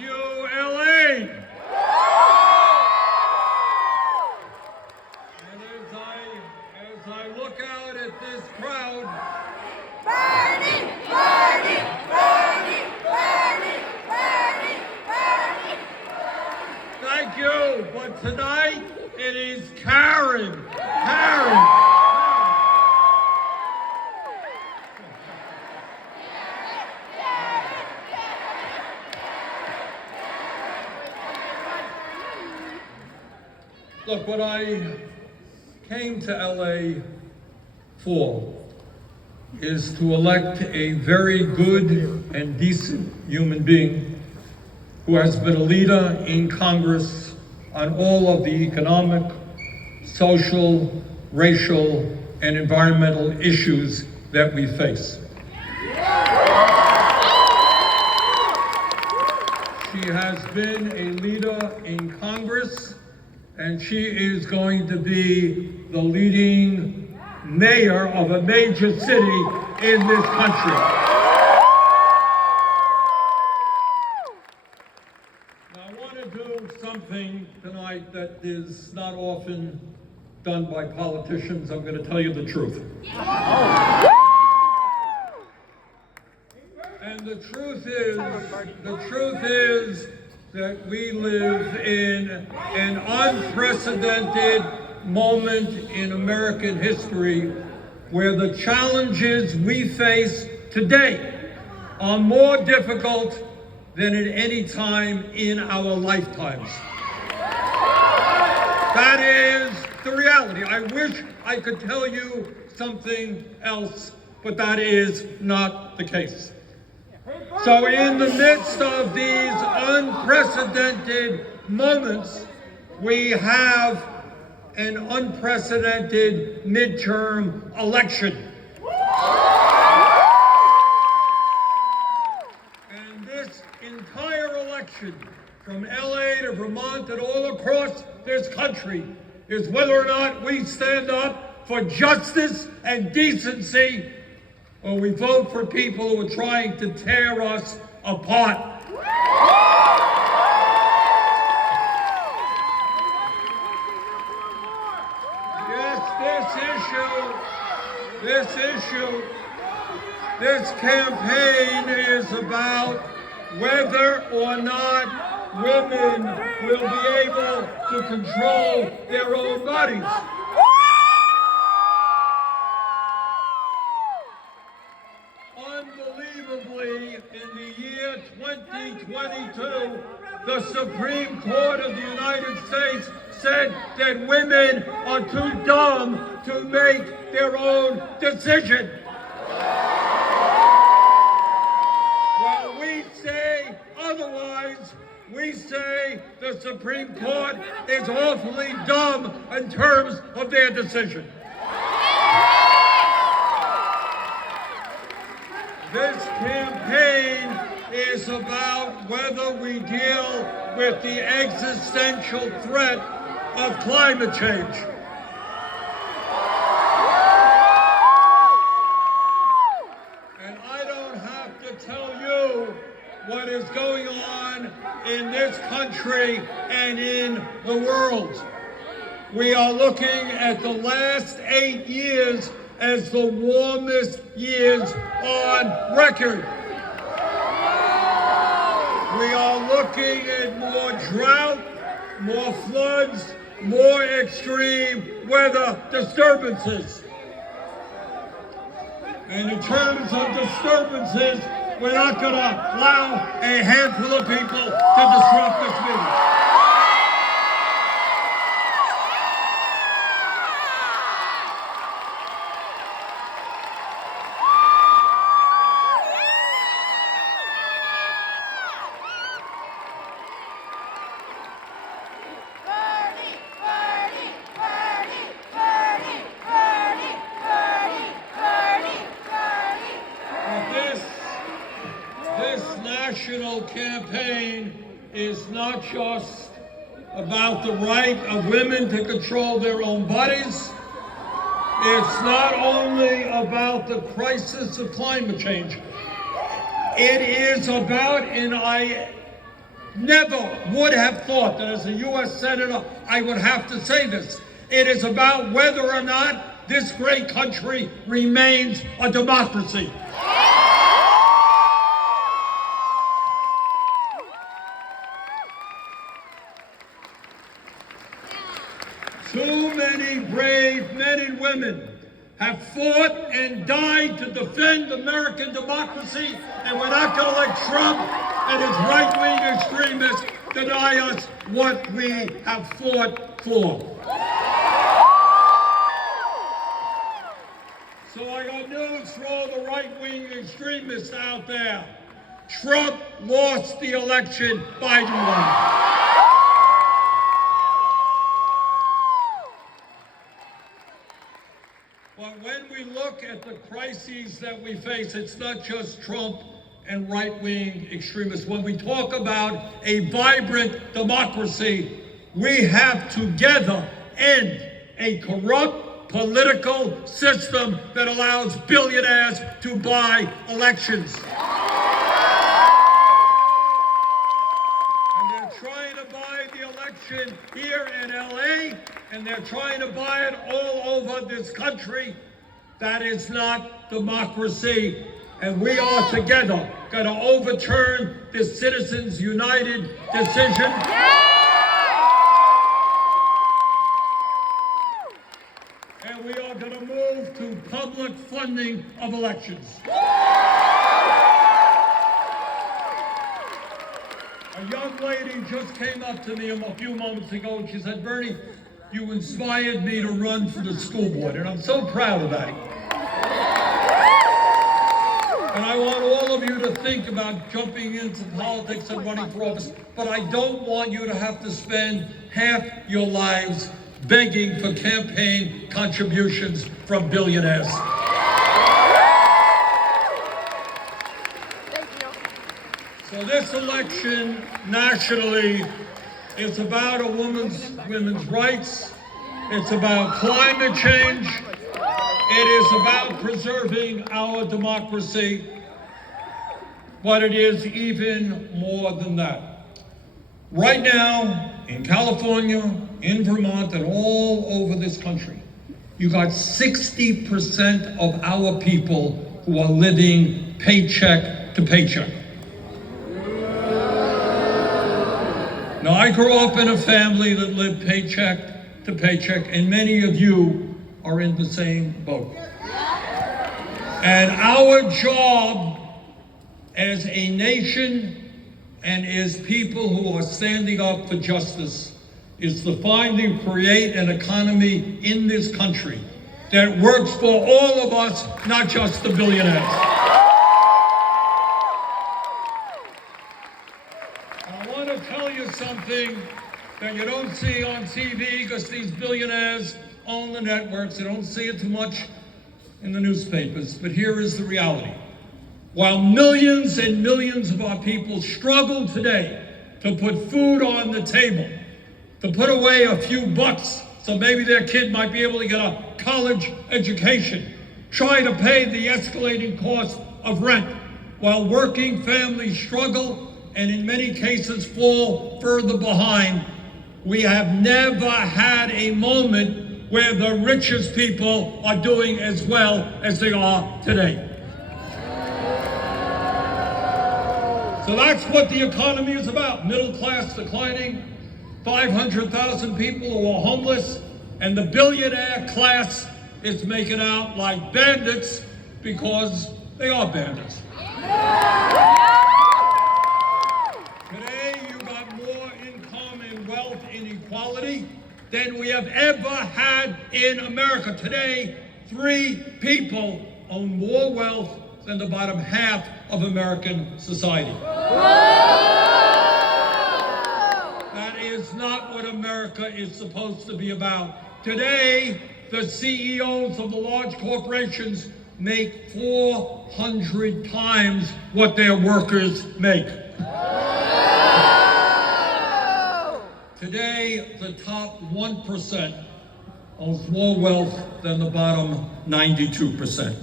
you, LA. And as I look out at this crowd, Bernie, Bernie, Bernie, Bernie, Bernie, Bernie. thank you, but tonight it is Karen. Karen. Look, what I came to LA for is to elect a very good and decent human being who has been a leader in Congress on all of the economic, social, racial, and environmental issues that we face. She has been a leader in Congress, and she is going to be the leading mayor of a major city in this country. Now, I want to do something tonight that is not often done by politicians. I'm going to tell you the truth. And the truth is that we live in an unprecedented moment in American history where the challenges we face today are more difficult than at any time in our lifetimes. That is the reality. I wish I could tell you something else, but that is not the case. So in the midst of these unprecedented moments, we have an unprecedented midterm election. And this entire election, from LA to Vermont and all across this country, is whether or not we stand up for justice and decency, or we vote for people who are trying to tear us apart. This campaign is about whether or not women will be able to control their own bodies. Unbelievably, in the year 2022, the Supreme Court of the United States said that women are too dumb to make their own decision. Well, we say otherwise. We say the Supreme Court is awfully dumb in terms of their decision. This campaign is about whether we deal with the existential threat of climate change. And I don't have to tell you what is going on in this country and in the world. We are looking at the last 8 years as the warmest years on record. We are looking at more drought, more floods, more extreme weather disturbances. And in terms of disturbances, we're not going to allow a handful of people to disrupt this meeting. National campaign is not just about the right of women to control their own bodies. It's not only about the crisis of climate change. It is about, and I never would have thought that as a U.S. Senator I would have to say this. It is about whether or not this great country remains a democracy. Too many brave men and women have fought and died to defend American democracy, and we're not going to let Trump and his right-wing extremists deny us what we have fought for. So I got news for all the right-wing extremists out there. Trump lost the election, Biden won. But when we look at the crises that we face, it's not just Trump and right-wing extremists. When we talk about a vibrant democracy, we have together end a corrupt political system that allows billionaires to buy elections. And they're trying to buy the election here in LA, and they're trying to buy it all over this country. That is not democracy. And we are together going to overturn this Citizens United decision. And we are going to move to public funding of elections. A young lady just came up to me a few moments ago and she said, "Bernie, you inspired me to run for the school board," and I'm so proud of that. And I want all of you to think about jumping into politics and running for office, but I don't want you to have to spend half your lives begging for campaign contributions from billionaires. So this election nationally is about women's rights. It's about climate change. It is about preserving our democracy. But it is even more than that. Right now, in California, in Vermont, and all over this country, you got 60% of our people who are living paycheck to paycheck. Now, I grew up in a family that lived paycheck to paycheck, and many of you are in the same boat. And our job as a nation and as people who are standing up for justice is to find and create an economy in this country that works for all of us, not just the billionaires. I want to tell you something that you don't see on TV because these billionaires own the networks. You don't see it too much in the newspapers. But here is the reality. While millions and millions of our people struggle today to put food on the table, to put away a few bucks so maybe their kid might be able to get a college education, try to pay the escalating cost of rent, while working families struggle and in many cases fall further behind, we have never had a moment where the richest people are doing as well as they are today. So that's what the economy is about. Middle class declining, 500,000 people who are homeless, and the billionaire class is making out like bandits because they are bandits. Today you got more income and wealth inequality than we have ever had in America. Today, 3 people own more wealth than the bottom half of American society. That is not what America is supposed to be about. Today, the CEOs of the large corporations make 400 times what their workers make. Today, the top 1% owns more wealth than the bottom 92%.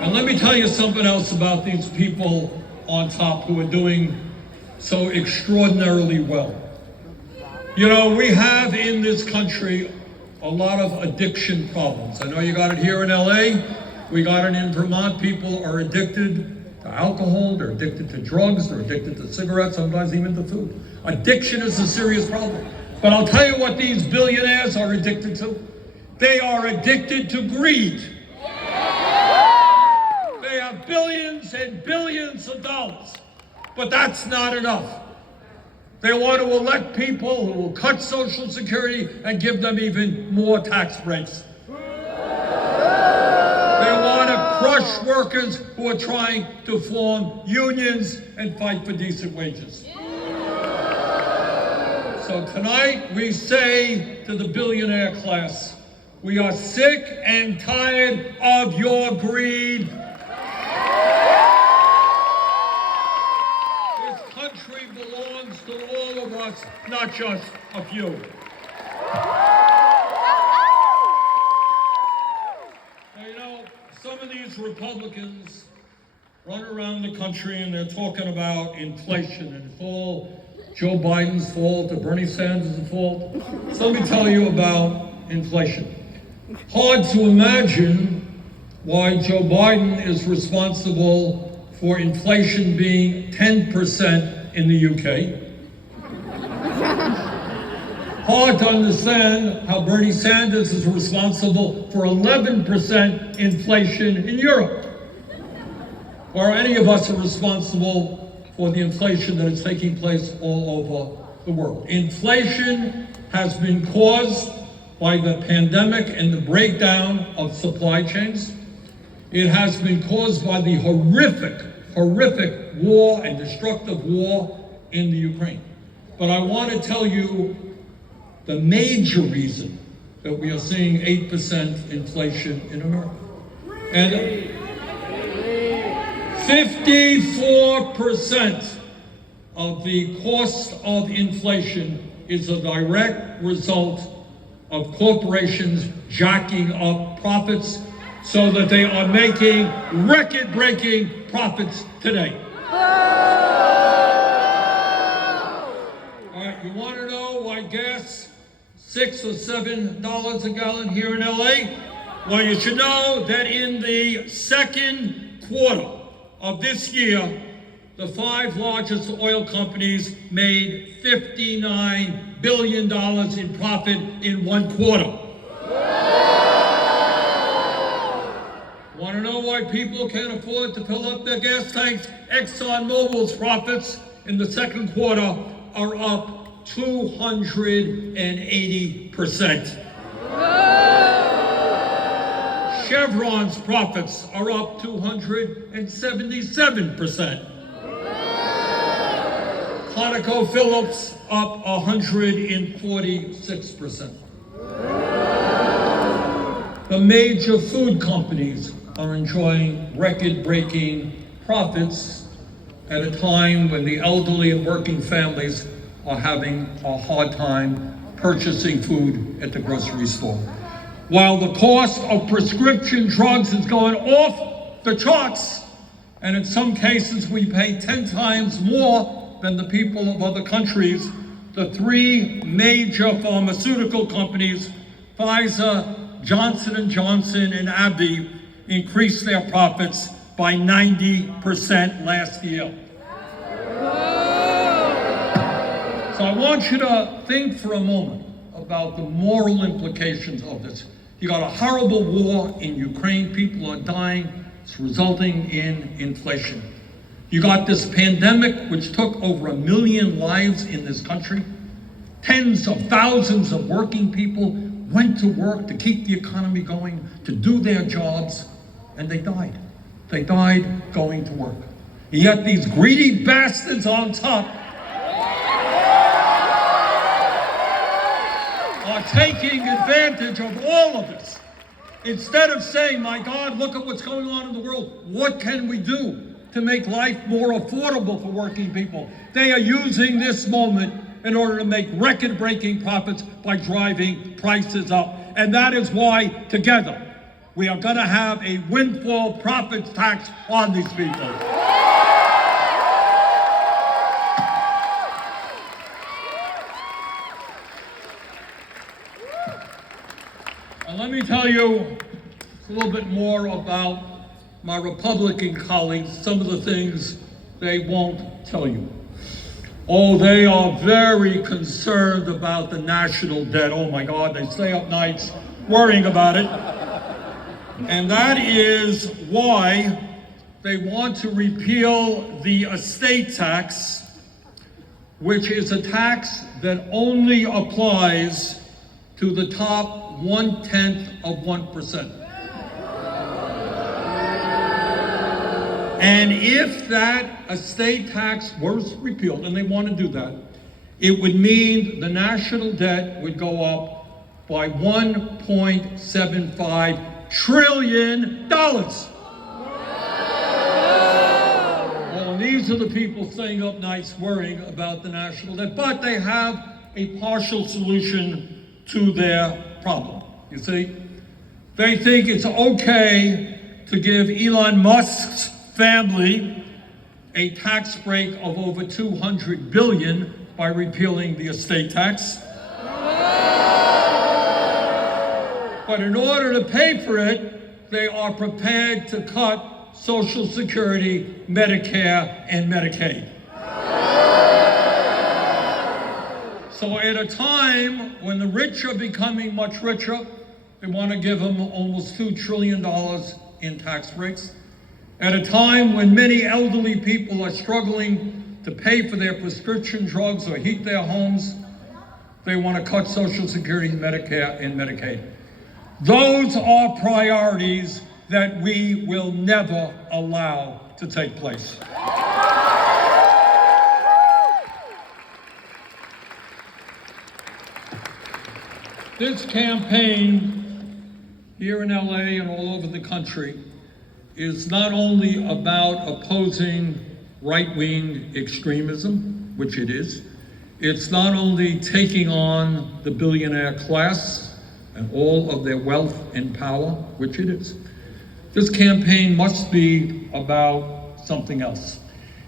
And let me tell you something else about these people on top who are doing so extraordinarily well. You know, we have in this country a lot of addiction problems. I know you got it here in LA, we got it in Vermont. People are addicted to alcohol, they're addicted to drugs, they're addicted to cigarettes, sometimes even to food. Addiction is a serious problem. But I'll tell you what these billionaires are addicted to. They are addicted to greed. They have billions and billions of dollars, but that's not enough. They want to elect people who will cut Social Security and give them even more tax breaks. They want to crush workers who are trying to form unions and fight for decent wages. So tonight we say to the billionaire class, we are sick and tired of your greed. This country belongs to all of us, not just a few. Now, you know, some of these Republicans run around the country and they're talking about inflation, and it's all Joe Biden's fault or Bernie Sanders' fault. So let me tell you about inflation. Hard to imagine why Joe Biden is responsible for inflation being 10% in the UK. Hard to understand how Bernie Sanders is responsible for 11% inflation in Europe. Or any of us are responsible for the inflation that is taking place all over the world. Inflation has been caused by the pandemic and the breakdown of supply chains. It has been caused by the horrific war and destructive war in the Ukraine. But I want to tell you the major reason that we are seeing 8% inflation in America. And 54% of the cost of inflation is a direct result of corporations jacking up profits so that they are making record-breaking profits today. All right, you want to know why gas $6 or $7 a gallon here in LA? Well, you should know that in the second quarter of this year, the 5 largest oil companies made $59 billion in profit in 1 quarter. Want to know why people can't afford to fill up their gas tanks? ExxonMobil's profits in the second quarter are up 280%. Chevron's profits are up 277%. ConocoPhillips up 146%. The major food companies are enjoying record-breaking profits at a time when the elderly and working families are having a hard time purchasing food at the grocery store. While the cost of prescription drugs is going off the charts, and in some cases we pay 10 times more than the people of other countries, the 3 major pharmaceutical companies, Pfizer, Johnson & Johnson, and AbbVie, increased their profits by 90% last year. So I want you to think for a moment about the moral implications of this. You got a horrible war in Ukraine, people are dying, it's resulting in inflation. You got this pandemic which took over 1 million lives in this country. Tens of thousands of working people went to work to keep the economy going, to do their jobs, and they died. They died going to work. And yet these greedy bastards on top are taking advantage of all of this. Instead of saying, my God, look at what's going on in the world, what can we do to make life more affordable for working people? They are using this moment in order to make record-breaking profits by driving prices up. And that is why, together, we are going to have a windfall profits tax on these people. tell you a little bit more about my Republican colleagues, some of the things they won't tell you. Oh, they are very concerned about the national debt. Oh my God, they stay up nights worrying about it. And that is why they want to repeal the estate tax, which is a tax that only applies to the top 0.1%. And if that estate tax was repealed, and they want to do that, it would mean the national debt would go up by $1.75 trillion. Well, these are the people staying up nights worrying about the national debt, but they have a partial solution to their problem. You see, they think it's okay to give Elon Musk's family a tax break of over $200 billion by repealing the estate tax. But in order to pay for it, they are prepared to cut Social Security, Medicare, and Medicaid. So at a time when the rich are becoming much richer, they want to give them almost $2 trillion in tax breaks. At a time when many elderly people are struggling to pay for their prescription drugs or heat their homes, they want to cut Social Security, Medicare, and Medicaid. Those are priorities that we will never allow to take place. This campaign here in LA and all over the country is not only about opposing right-wing extremism, which it is. It's not only taking on the billionaire class and all of their wealth and power, which it is. This campaign must be about something else.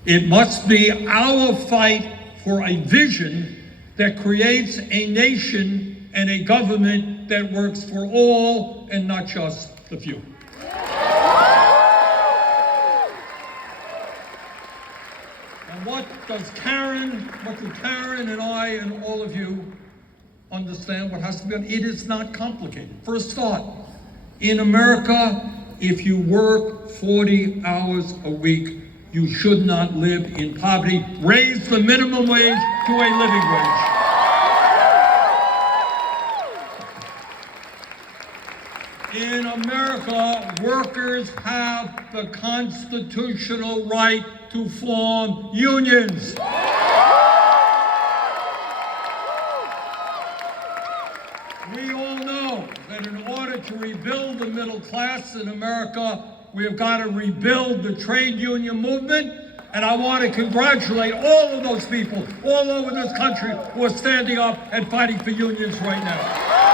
It must be our fight for a vision that creates a nation and a government that works for all and not just the few. And what does Karen and I and all of you understand what has to be done? It is not complicated. First thought, in America, if you work 40 hours a week, you should not live in poverty. Raise the minimum wage to a living wage. In America, workers have the constitutional right to form unions. We all know that in order to rebuild the middle class in America, we have got to rebuild the trade union movement. And I want to congratulate all of those people all over this country who are standing up and fighting for unions right now.